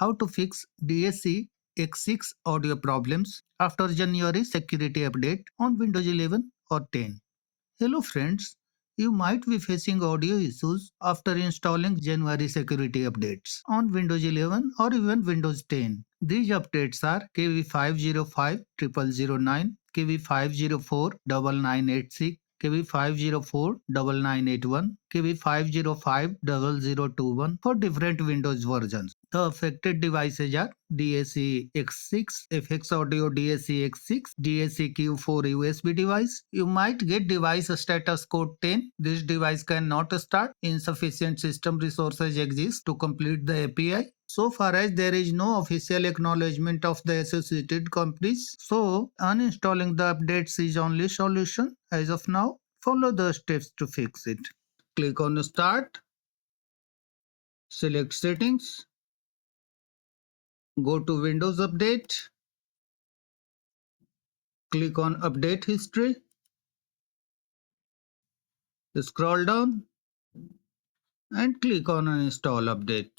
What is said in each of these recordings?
how to fix DAC X6 audio problems after January security update on Windows 11 or 10. Hello friends, you might be facing audio issues after installing January security updates on Windows 11 or even Windows 10. These updates are KV505 0009, KV504 9986, KV504 9981, KV505 0021 for different Windows versions. The affected devices are DAC X6, FX Audio DAC X6, DAC Q4 USB device. You might get device status code 10. This device cannot start. Insufficient system resources exist to complete the API. So far as there is no official acknowledgement of the associated companies, so uninstalling the updates is only solution as of now. Follow the steps to fix it. Click on Start, select Settings, go to Windows Update, click on Update History, scroll down and click on Uninstall Update.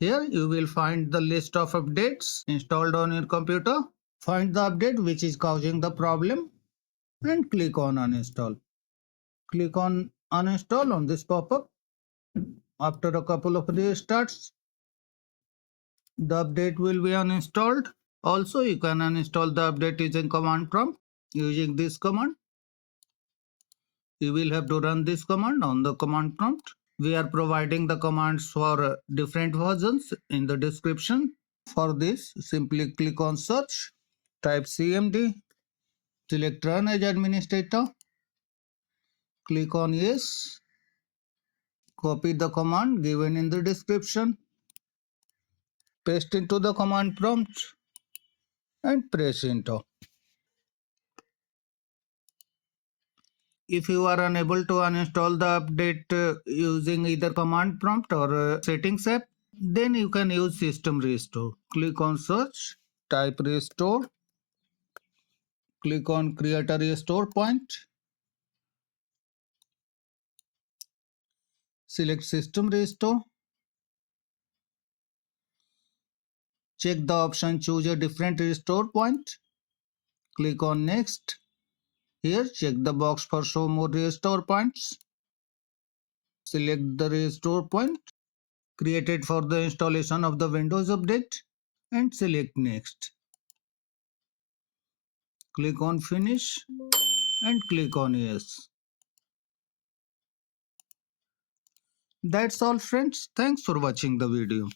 Here you will find the list of updates installed on your computer. Find the update which is causing the problem and click on Uninstall. Click on Uninstall on this pop-up. After a couple of restarts, the update will be uninstalled. Also, you can uninstall the update using command prompt. Using this command, you will have to run this command on the command prompt. We are providing the commands for different versions in the description. For this, simply click on search, type cmd, select run as administrator, click on yes, copy the command given in the description, paste into the command prompt and press enter. If you are unable to uninstall the update using either command prompt or settings app, then you can use system restore. Click on search, type restore, click on create a restore point, select system restore, check the option choose a different restore point, click on next. Here check the box for show more restore points, select the restore point created for the installation of the Windows update and select next. Click on finish and click on yes. That's all friends. Thanks for watching the video.